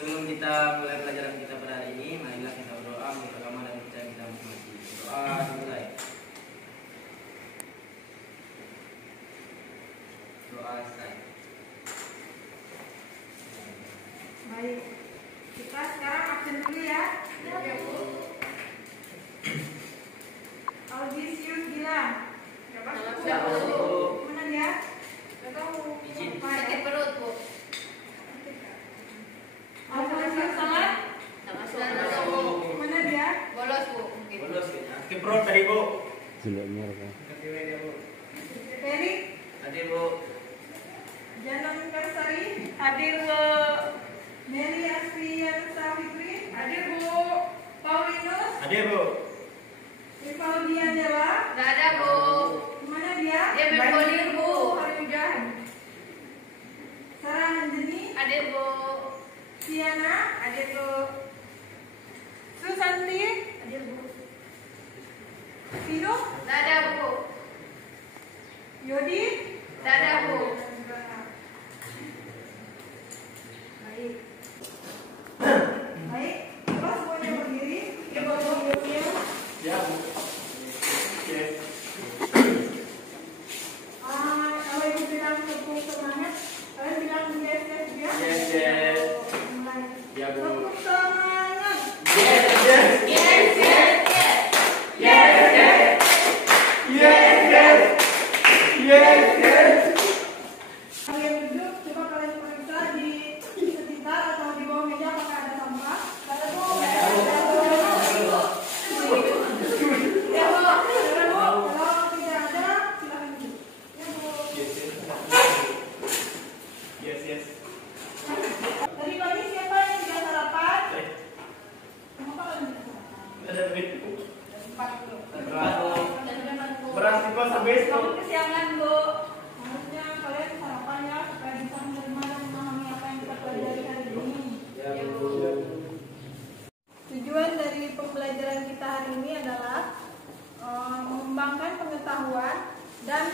Sebelum kita mulai pelajaran kita pada hari ini, marilah kita berdoa untuk agama dan percaya kita masing-masing. Doa dimulai. Doa selesai. Baik, kita sekarang absen dulu ya. Ya, Bu. Audisius bilang. Siap, Bu. Mana dia? Gak tahu. Izin. Sakit perut, Bu. Audisius salah? Sama-sama, Bu. Mana dia? Bolos, Bu. Mungkin. Bolos ya. Kiprot tadi, Bu. Jeleknya apa? Ferry? Hadir, Bu. Janam Karsari? Hadir, Bu. Mary Asfian Safitri? Hadir, Bu. Paulinus? Hadir, Bu. Rivaldian Jawa? Nggak ada, Bu. Mana dia? Dia berkolir, Bu. Hari hujan. Sarah Hanjeni? Hadir, Bu. Siana? Hadir, Bu. Susanti? Hadir, Bu. Vino? Nggak ada, Bu. Yodi? Nggak ada, Bu. Baik. Baik, coba semuanya berdiri. Ya, Bu. Ya, Bu. Yes. Kalau ibu bilang tepuk semangat, kalian bilang yes, yes, ya? Yes, yes. Mulai. Ya, Bu. Tepuk semangat. Yes, yes. Yes, yes, yes. Yes, yes. Yes, yes. Yes, yes. Kalian duduk, coba kalian periksa di sekitar atau di bawah meja apakah ada sampah. Kalau ada, kalau tidak ada, silakan duduk. Ya, Bu. Yes, yes. Tadi pagi siapa yang tidak sarapan? Kenapa kalian tidak sarapan? Ada duit, Bu. Empat dulu. Beras di kos habis, Bu. Kamu kesiangan, Bu. Harusnya kalian sarapan ya supaya bisa menerima dan memahami apa yang kita pelajari hari ini. Ya, Bu. Tujuan dari pembelajaran kita hari ini adalah mengembangkan pengetahuan dan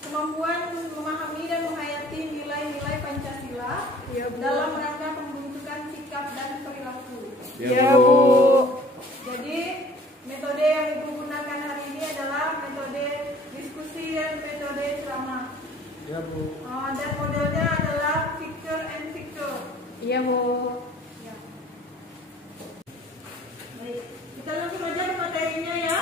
kemampuan memahami dan menghayati nilai-nilai Pancasila dalam rangka pembentukan sikap dan perilaku. Ya, Bu. Jadi metode yang Ibu gunakan hari ini adalah metode diskusi dan metode ceramah. Ya, Bu. Dan modelnya adalah picture and picture. Iya, Bu. Ya. Baik, kita langsung aja ke materinya ya.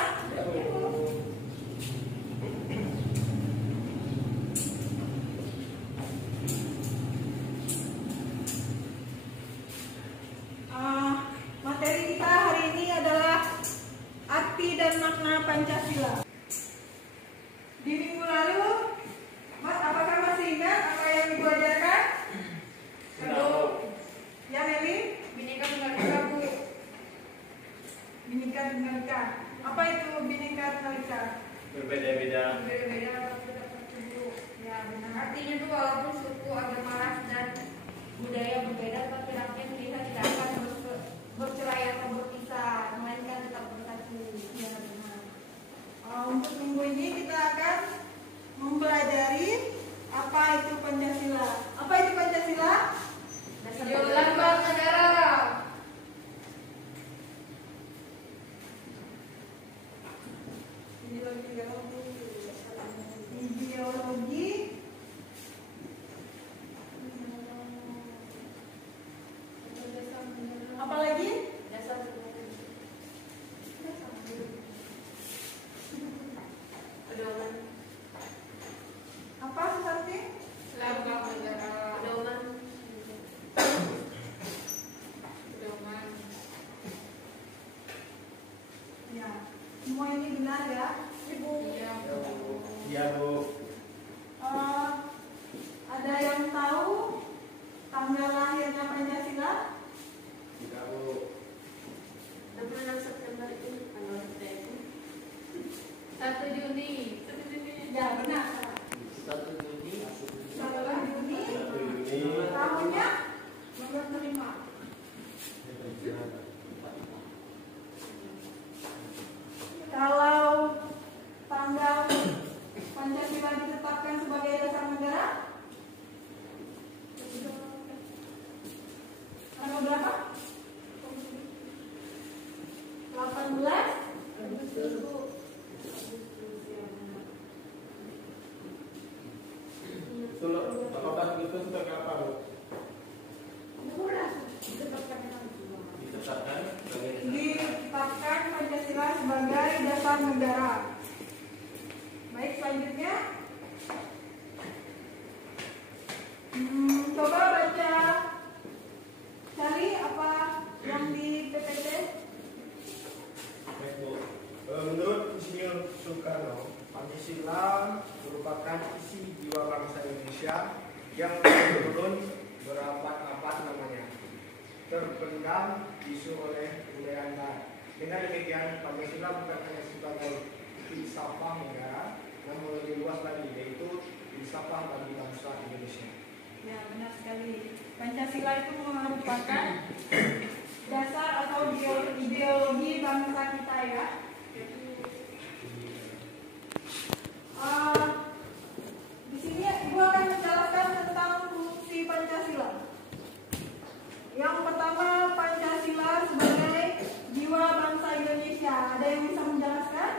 Materi kita hari ini adalah arti dan makna Pancasila. Di minggu lalu, Mas, apakah masih ingat apa yang Ibu ajarkan? Ya, Meli? Bineka Tunggal Ika, Bu. Bhinneka Tunggal Ika. Apa itu Bhinneka Tunggal Ika? Berbeda-beda. Beda-beda tapi dapat Bu. Ya, benar. Artinya tuh walaupun suku, agama, ras, dan budaya berbeda, tapi rakyat kita tidak akan bercerai atau berpisah, melainkan tetap bersatu. Ya, benar. Untuk minggu ini kita akan mempelajari apa itu Pancasila. Apa itu Pancasila? Lambang negara. Ideologi. Apa lagi? Dasar pedoman. Apa Susanti? Lambang negara. Pedoman. Pedoman. Ya, semua ini benar ya, Ibu. Iya, Bu. Ya, Bu. Ada yang tahu tanggal lahirnya Pancasila? Ya, Bu. 26 September itu tanggal kita itu 1 Juni. Ya, benar. 1 Juni. 1 Juni. Tahunnya nomor 5. Kalau tanggal Pancasila ditetapkan sebagai dasar negara, tanggal berapa? 18 itu sebagai apa, Bu? Ditetapkan Pancasila sebagai dasar negara. Baik, selanjutnya coba baca cari apa yang di PPT. Baik, Bu. Menurut Insinyur Soekarno, Pancasila merupakan isi jiwa bangsa Indonesia yang turun berabad-abad namanya, terpendam bisu oleh kebudayaan barat. Dengan demikian, Pancasila bukan hanya sebagai filsafat negara, namun lebih luas lagi, yaitu filsafat bagi bangsa Indonesia. Ya, benar sekali. Pancasila itu merupakan dasar atau ideologi bangsa kita ya. Di sini Ibu akan menjelaskan tentang fungsi Pancasila. Yang pertama, Pancasila sebagai jiwa bangsa Indonesia. Ada yang bisa menjelaskan?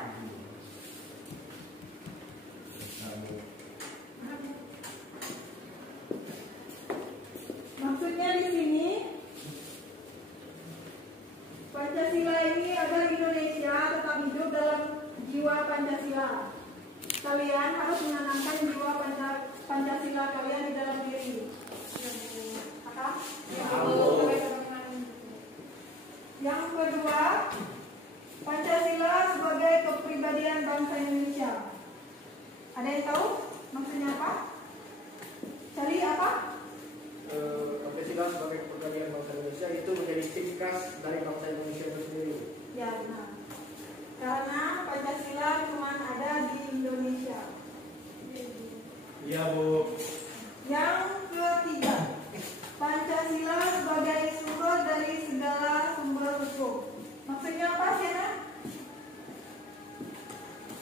Maksudnya di sini Pancasila ini agar Indonesia tetap hidup dalam jiwa Pancasila. Kalian harus menanamkan jiwa Pancasila kalian di dalam diri. Apa? Yang kedua, Pancasila sebagai kepribadian bangsa Indonesia. Ada yang tahu maksudnya apa? Cari apa? Pancasila sebagai kepribadian bangsa Indonesia itu menjadi ciri khas dari bangsa Indonesia itu sendiri. Ya, benar. Karena Pancasila cuma ada di Indonesia. Iya, Bu. Yang ketiga, Pancasila sebagai sumber dari segala sumber hukum. Maksudnya apa sih, Ana?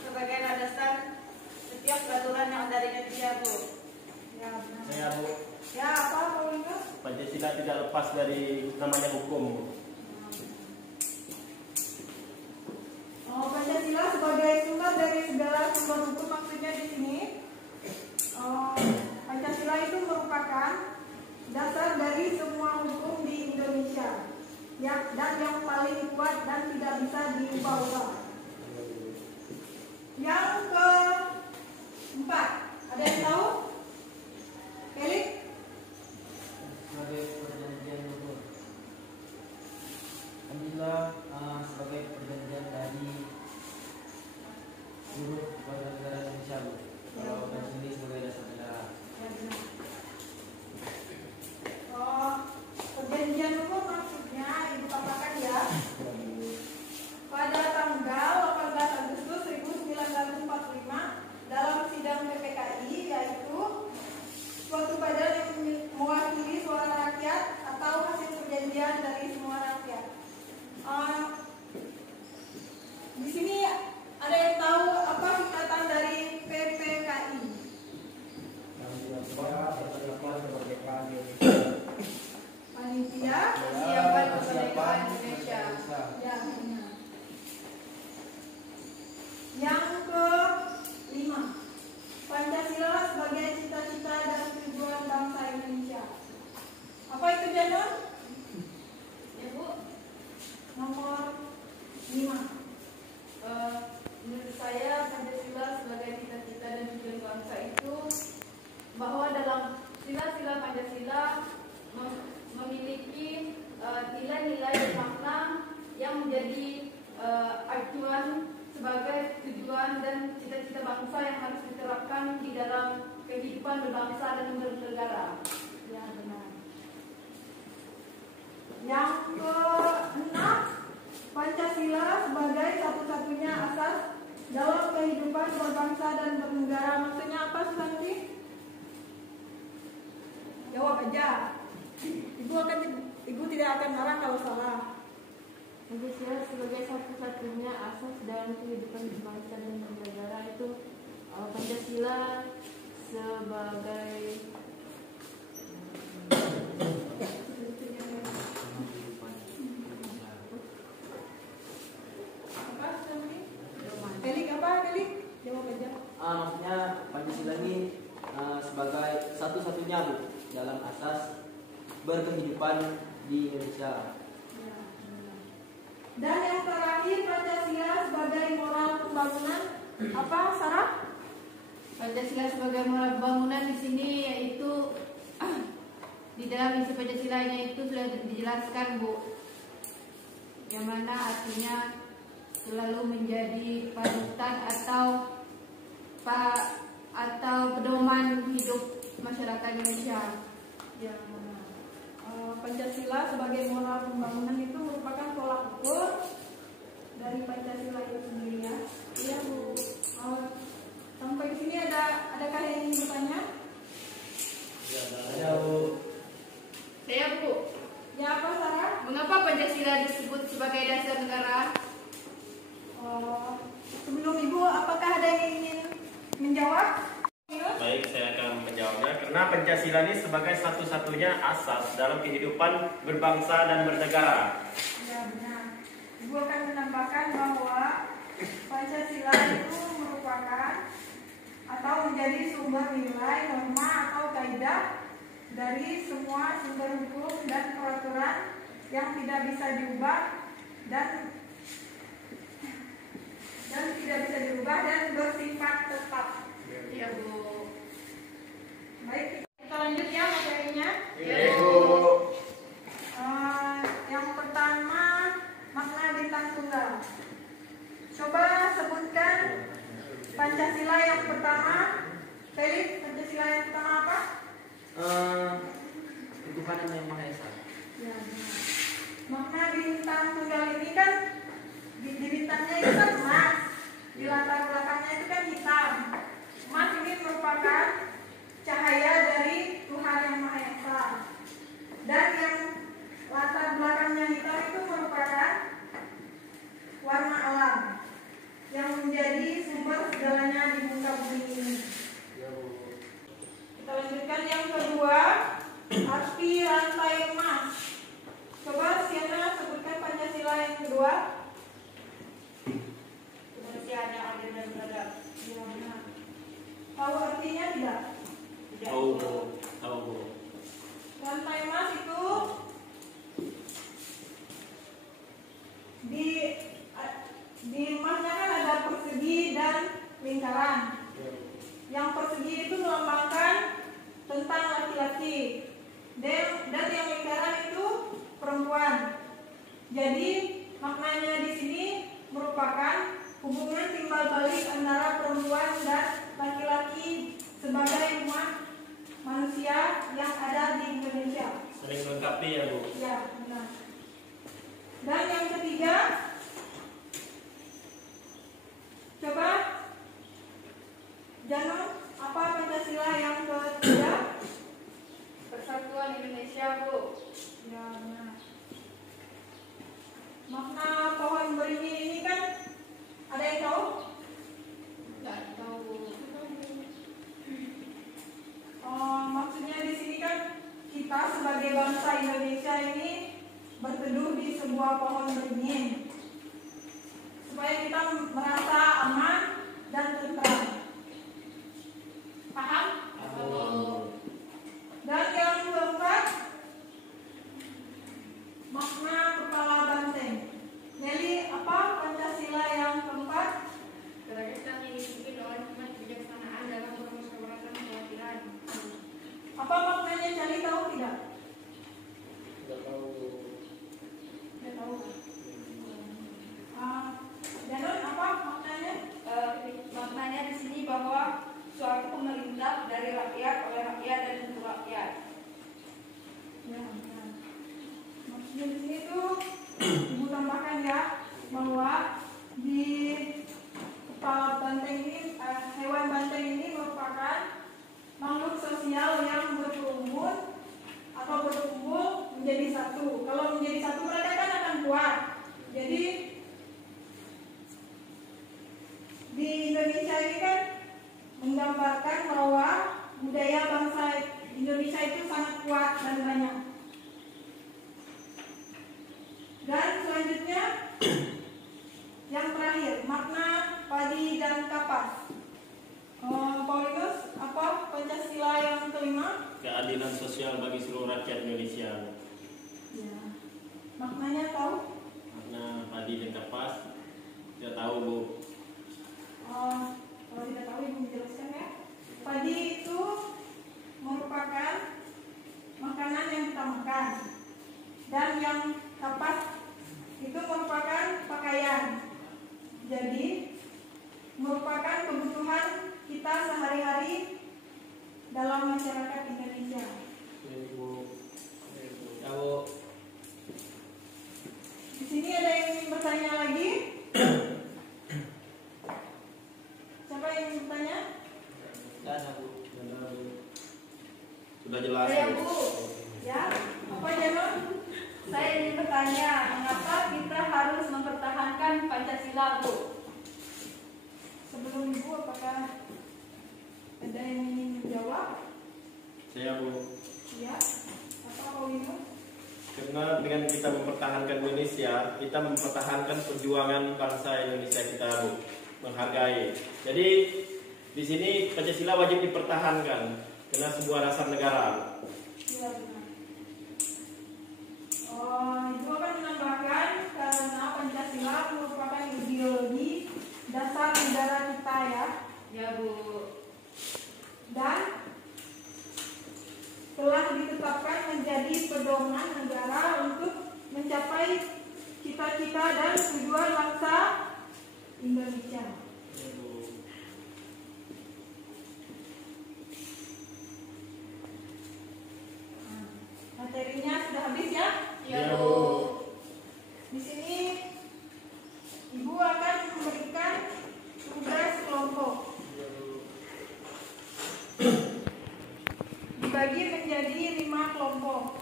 Sebagai landasan setiap peraturan yang ada di Indonesia, Bu. Ya, benar. Saya, Bu, Ya, apa Paulina? Pancasila tidak lepas dari namanya hukum, Bu. Oh, Pancasila sebagai sumber dari segala sumber hukum, maksudnya di sini Pancasila itu merupakan dasar dari semua hukum di Indonesia ya, dan yang paling kuat dan tidak bisa diubah-ubah. Yang keempat, ada yang tahu? Felix? Sebagai perjanjian luhur. Pancasila sebagai perjanjian dari seluruh warga negara Indonesia, Bu. Kalau Pancasila sebagai dasar negara. Ya, benar. Oh, perjanjian hukum maksudnya Ibu katakan ya. Pada tanggal 18 Agustus 1945 dalam sidang PPKI, yaitu suatu badan yang mewakili suara rakyat atau hasil perjanjian dari semua rakyat. Di sini ada yang tahu apa singkatan dari PPKI? Panitia Persiapan Kemerdekaan Indonesia. Ya, benar. Yang kelima, Pancasila sebagai cita-cita dan tujuan bangsa Indonesia. Apa itu, Janon? Ya, Bu. Nomor 5. Menurut saya Pancasila sebagai cita-cita dan tujuan bangsa itu bahwa dalam sila-sila Pancasila memiliki nilai-nilai dan makna yang menjadi acuan sebagai tujuan dan cita-cita bangsa yang harus diterapkan di dalam kehidupan berbangsa dan bernegara. Ya, benar. Yang keenam, Pancasila sebagai satu-satunya asas dalam kehidupan berbangsa dan bernegara. Maksudnya apa, Susanti? Jawab aja. Ibu tidak akan marah kalau salah. Pancasila sebagai satu-satunya asas dalam kehidupan berbangsa dan bernegara itu Pancasila sebagai berkehidupan di Indonesia. Dan yang terakhir Pancasila sebagai moral pembangunan apa Sarah? Pancasila sebagai moral pembangunan di sini yaitu di dalam isi Pancasilanya itu sudah dijelaskan Bu, yang mana artinya selalu menjadi panutan atau pedoman hidup masyarakat Indonesia. Ya, Pancasila sebagai moral pembangunan itu merupakan tolak ukur dari Pancasila itu sendiri ya. Iya Bu. Sampai di sini adakah yang ingin bertanya? Ada Bu. Saya Bu, Ya apa Sarah? mengapa Pancasila disebut sebagai dasar negara? Sebelum Ibu, apakah ada yang ingin menjawab? Baik, saya akan menjawabnya. Karena Pancasila ini sebagai satu-satunya asas dalam kehidupan berbangsa dan bernegara. Ya benar. Ibu akan menambahkan bahwa Pancasila itu merupakan atau menjadi sumber nilai, norma atau kaidah dari semua sumber hukum dan peraturan yang tidak bisa diubah dan bersifat tetap. Ya Bu. Baik, kita lanjut ya materinya. Ya Bu. Yang pertama makna bintang tunggal. Coba sebutkan Pancasila yang pertama. Felix, Pancasila yang pertama apa? Ketuhanan yang Maha Esa. Ya, benar. Makna bintang tunggal ini kan di bintangnya itu kan emas, di latar belakangnya itu kan hitam. Emas ini merupakan cahaya dari Tuhan yang Maha Esa. Dan yang latar belakangnya hitam itu merupakan warna alam yang menjadi sumber segalanya di muka bumi ini. Kita lanjutkan yang kedua, arti rantai emas. Coba Siana sebutkan Pancasila yang kedua. Kemanusiaan yang adil dan beradab. Ya, benar. Tahu artinya tidak? Tahu Bu. Tahu Bu. Rantai emas itu di emasnya kan ada persegi dan lingkaran. Yang persegi itu melambangkan tentang laki-laki, dan yang lingkaran itu perempuan. Jadi maknanya di sini merupakan hubungan timbal balik antara perempuan dan laki-laki sebagai umat manusia yang ada di Indonesia. Saling melengkapi ya Bu. Ya, benar. Dan yang ketiga, coba Jano, apa Pancasila yang ketiga? Persatuan Indonesia Bu. Ya, benar. Makna pohon beringin ini kan ada yang tahu? Tidak tahu Bu. Maksudnya di sini kan kita sebagai bangsa Indonesia ini berteduh di sebuah pohon beringin supaya kita merasa aman dan tentram. Paham? Dan yang keempat, makna kepala banteng. Nelly, apa Pancasila yang keempat? Kerajaan yang dipimpin oleh hikmat kebijaksanaan dalam permusyawaratan kewakilan. Apa maknanya Cali tahu tidak? Tidak tahu. Tidak tahu. Janon, apa maknanya? Maknanya di sini bahwa suatu pemerintah dari rakyat, oleh rakyat dan untuk rakyat. Ya, benar. Maksudnya di sini tuh Ibu tambahkan ya bahwa di kepala banteng ini, hewan banteng ini merupakan makhluk sosial yang berkerumun atau berkumpul menjadi satu. Kalau menjadi satu mereka kan akan kuat. Jadi di Indonesia ini kan menggambarkan bahwa budaya bangsa Indonesia itu sangat kuat dan banyak. Dan selanjutnya yang terakhir, makna padi dan kapas. Paulinus, apa Pancasila yang kelima? Keadilan sosial bagi seluruh seluruh rakyat Indonesia. Ya. Maknanya tahu? Makna padi dan kapas tidak tahu, Bu. Oh, kalau tidak tahu Ibu menjelaskan ya. Padi itu merupakan makanan yang kita makan, dan yang kapas itu merupakan pakaian. Jadi merupakan kebutuhan kita sehari-hari dalam masyarakat Indonesia. Ya, Bu. Di sini ada yang ingin bertanya lagi? Siapa yang ingin bertanya? Sudah jelas. Saya, Bu. Bu. Ya, apa Janon? Saya ingin bertanya, mengapa kita harus mempertahankan Pancasila, Bu? Sebelum Ibu, apakah ada yang ingin menjawab? Saya, Bu. Ya, apa Paulino? Karena dengan kita mempertahankan Indonesia, kita mempertahankan perjuangan bangsa Indonesia kita, Bu. Menghargai. Jadi di sini Pancasila wajib dipertahankan karena sebuah dasar negara. Ya, benar. Ibu akan menambahkan karena Pancasila merupakan ideologi dasar negara kita ya. Ya, Bu. Dan telah ditetapkan menjadi pedoman negara untuk mencapai cita-cita dan tujuan bangsa Indonesia. Materinya sudah habis ya? Ya, Bu. Di sini Ibu akan memberikan tugas kelompok. Dibagi menjadi 5 kelompok.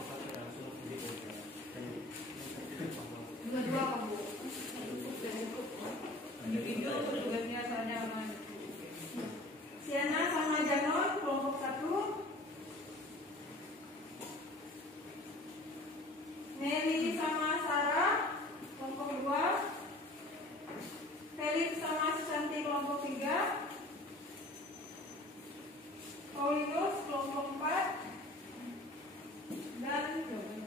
Dua-dua, Bu. Individu tugasnya sama. Siana sama Janon kelompok 1. Mary sama Sarah kelompok 2. Felix sama Susanti kelompok 3. Paulinus kelompok 4. Dan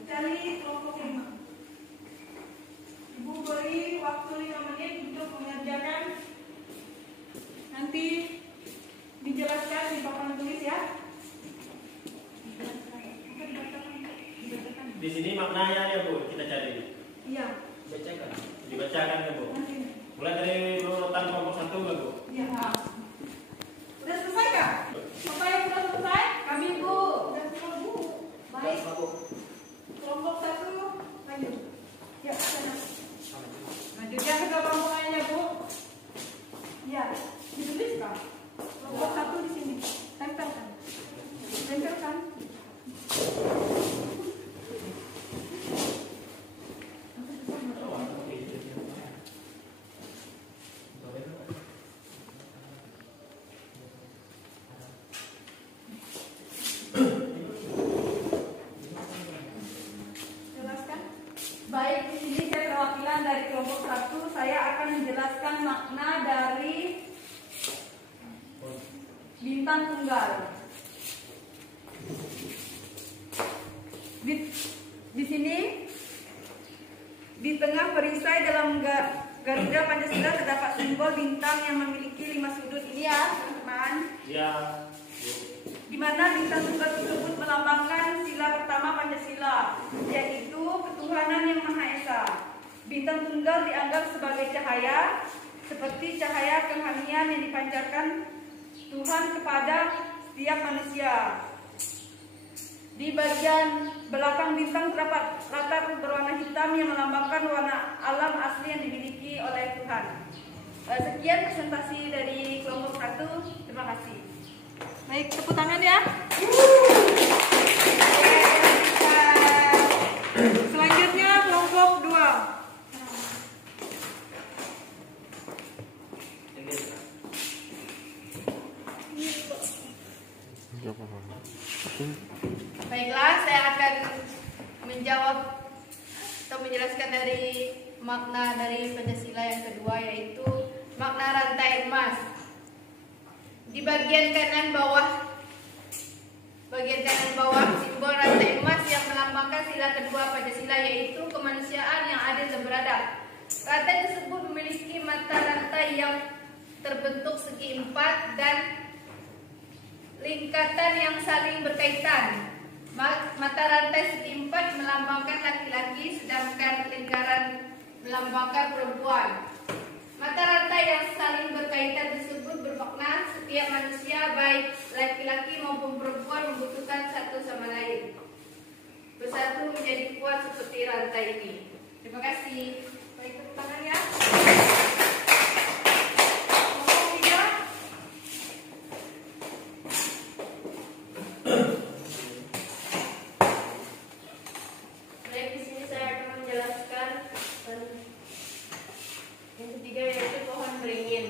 Charlie kelompok 5. Ibu beri waktu 5 menit untuk mengerjakan. Nanti dijelaskan di papan tulis ya. Di sini maknanya ya, Bu, kita cari. Iya. Bacakan. Dibacakan ya, Bu. Nanti. Mulai dari urutan kelompok 1 kan, Bu? Iya. Udah selesai kak? Bapak yang sudah selesai? Kami, Bu. Udah semua Bu. Baik. Bu. Kelompok 1 lanjut. Ya, sana. Lanjutnya ke kelompok lainnya, Bu. Ya, ditulis kak. Kelompok 1 di sini. Tempelkan. Tempelkan. Jelaskan. Baik, di sini saya perwakilan dari kelompok 1. Saya akan menjelaskan makna dari bintang tunggal. Di sini di tengah perisai dalam Garuda Pancasila terdapat simbol bintang yang memiliki 5 sudut ini ya, teman-teman. Ya. Di mana bintang tunggal tersebut melambangkan sila pertama Pancasila, yaitu ketuhanan yang Maha Esa. Bintang tunggal dianggap sebagai cahaya, seperti cahaya kerohanian yang dipancarkan Tuhan kepada setiap manusia. Di bagian belakang bintang terdapat latar berwarna hitam yang melambangkan warna alam asli yang dimiliki oleh Tuhan. Sekian presentasi dari kelompok 1. Terima kasih. Baik, tepuk tangan ya. Selanjutnya kelompok 2. Baiklah, saya akan menjawab atau menjelaskan dari makna dari Pancasila yang kedua, yaitu makna rantai emas. Di bagian kanan bawah bagian kanan bawah simbol rantai emas yang melambangkan sila kedua Pancasila, yaitu kemanusiaan yang adil dan beradab. Rantai tersebut memiliki mata rantai yang terbentuk segi empat dan lingkatan yang saling berkaitan. Mata rantai segi empat melambangkan laki-laki, sedangkan lingkaran melambangkan perempuan. Mata rantai yang saling berkaitan tersebut bermakna setiap manusia, baik laki-laki maupun perempuan, membutuhkan satu sama lain. Bersatu menjadi kuat seperti rantai ini. Terima kasih. Baik, tepuk tangan ya. Baik, di sini saya akan menjelaskan yang ketiga, yaitu pohon beringin.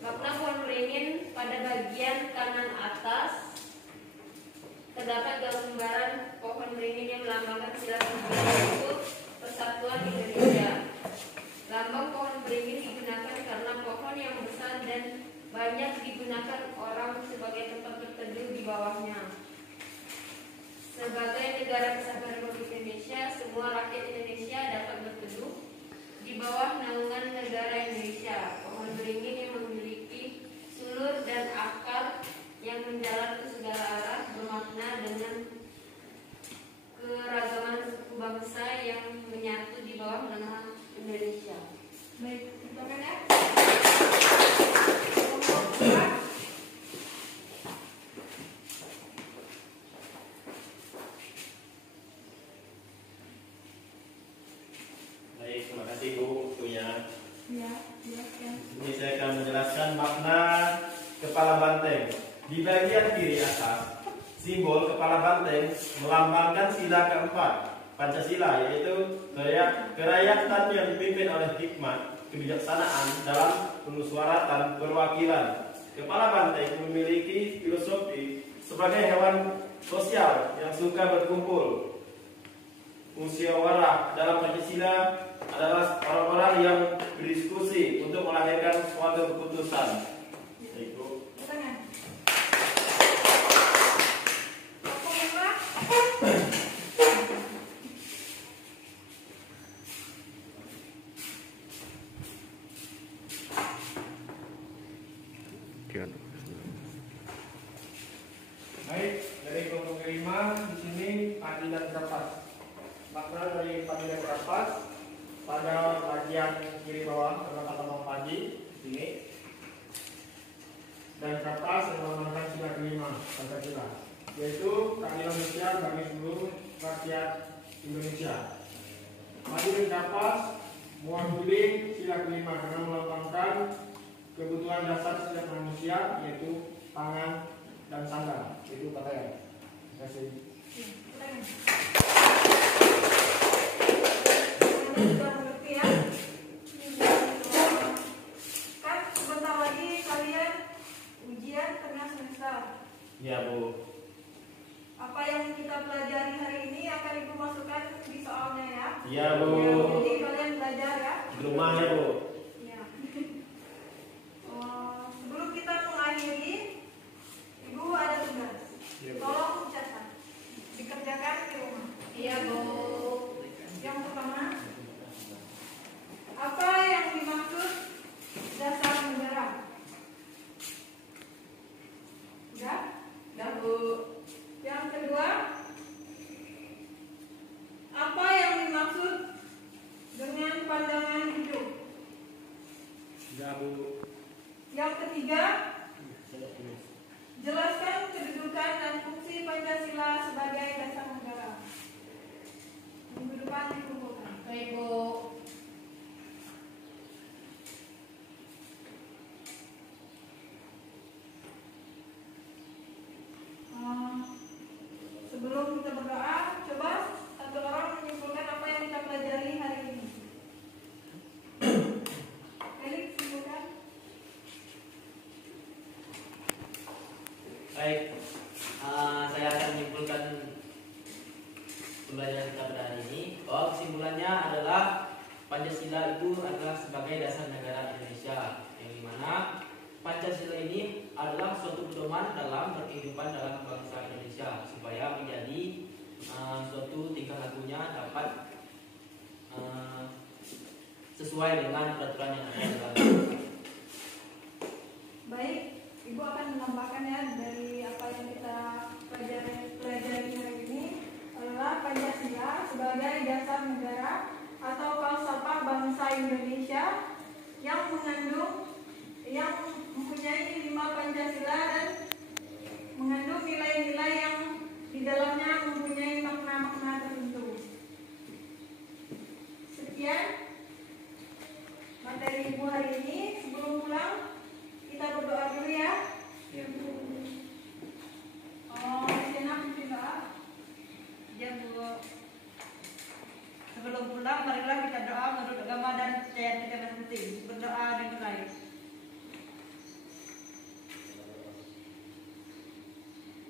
Makna pohon beringin: pada bagian kanan atas terdapat gambaran pohon beringin yang melambangkan sila kedua, yaitu Persatuan Indonesia. Lambang pohon beringin digunakan karena pohon yang besar dan banyak digunakan orang sebagai tempat berteduh di bawahnya. Sebagai negara kesatuan Republik Indonesia, semua rakyat Indonesia dapat berteduh di bawah naungan negara Indonesia. Pohon beringin yang memiliki sulur dan akar yang menjalar ke segala arah bermakna dengan keragaman suku bangsa yang menyatu di bawah nama Indonesia. Baik, silakan ya. Baik, terima kasih Bu waktunya. Ya, silakan. Ini saya akan menjelaskan makna kepala banteng. Di bagian kiri atas, simbol kepala banteng melambangkan sila keempat Pancasila, yaitu kerakyatan yang dipimpin oleh hikmat kebijaksanaan dalam kemusyawaratan perwakilan. Kepala banteng memiliki filosofi sebagai hewan sosial yang suka berkumpul. Musyawarah dalam Pancasila adalah orang-orang yang berdiskusi untuk melahirkan suatu keputusan. Baik, Silakan. Apa Mbak? Baik, dari kelompok kelima di sini padi dan kapas. Makna dari padi dan kapas pada bagian kiri bawah terdapat lambang padi di sini dan kapas yang melambangkan sila kelima Pancasila, yaitu keadilan sosial bagi seluruh rakyat Indonesia. Padi dan kapas mewakili sila kelima karena melambangkan kebutuhan dasar setiap manusia, yaitu pangan dan sandang. Itu katanya. Terima kasih. Silakan. Sudah mengerti ya? Kan sebentar lagi kalian ujian tengah semester. ya Bu. Apa yang kita pelajari hari ini akan Ibu masukkan di soalnya ya. Iya Bu. Jadi kalian belajar ya. Di rumah ya Bu. Ya. Sebelum kita mengakhiri, Ibu ada tugas. Tolong catat. Dikerjakan di rumah. Iya, Bu. Yang pertama, apa yang dimaksud dasar negara? Udah? Dah, Bu. Yang kedua, apa yang dimaksud dengan pandangan hidup? Ya Bu. Yang ketiga, jelaskan kedudukan dan fungsi Pancasila sebagai dasar negara. Minggu depan dikumpulkan. Baik, Bu. Sebelum kita berdoa, coba satu orang menyimpulkan apa yang kita pelajari hari ini. Felix, simpulkan. Baik, saya akan menyimpulkan pembelajaran kita pada hari ini bahwa kesimpulannya adalah Pancasila itu adalah sebagai dasar negara Indonesia, yang dimana Pancasila ini adalah suatu pedoman dalam berkehidupan dalam bangsa Indonesia supaya menjadi suatu tingkah lakunya dapat sesuai dengan peraturan yang ada dalam bangsa. Baik, Ibu akan menambahkan ya dari apa yang kita pelajari hari ini adalah Pancasila sebagai dasar negara atau falsafah bangsa Indonesia yang mempunyai 5 Pancasila dan mengandung nilai-nilai yang di dalamnya mempunyai makna-makna tertentu. Sekian materi Ibu hari ini. Sebelum pulang kita berdoa dulu ya. Senang berdoa. Ya Bu. Sebelum pulang, marilah kita doa menurut agama dan kepercayaan kita masing-masing. Berdoa dengan baik.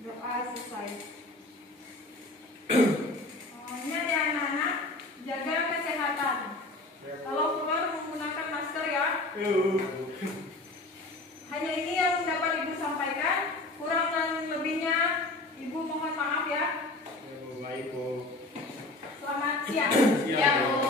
Doa selesai. Ingat ya anak-anak, jaga kesehatan. Kalau keluar menggunakan masker ya. Hanya ini yang dapat Ibu sampaikan. Kurang dan lebihnya Ibu mohon maaf ya. Baik, Bu. Selamat siang. Siap, Bu.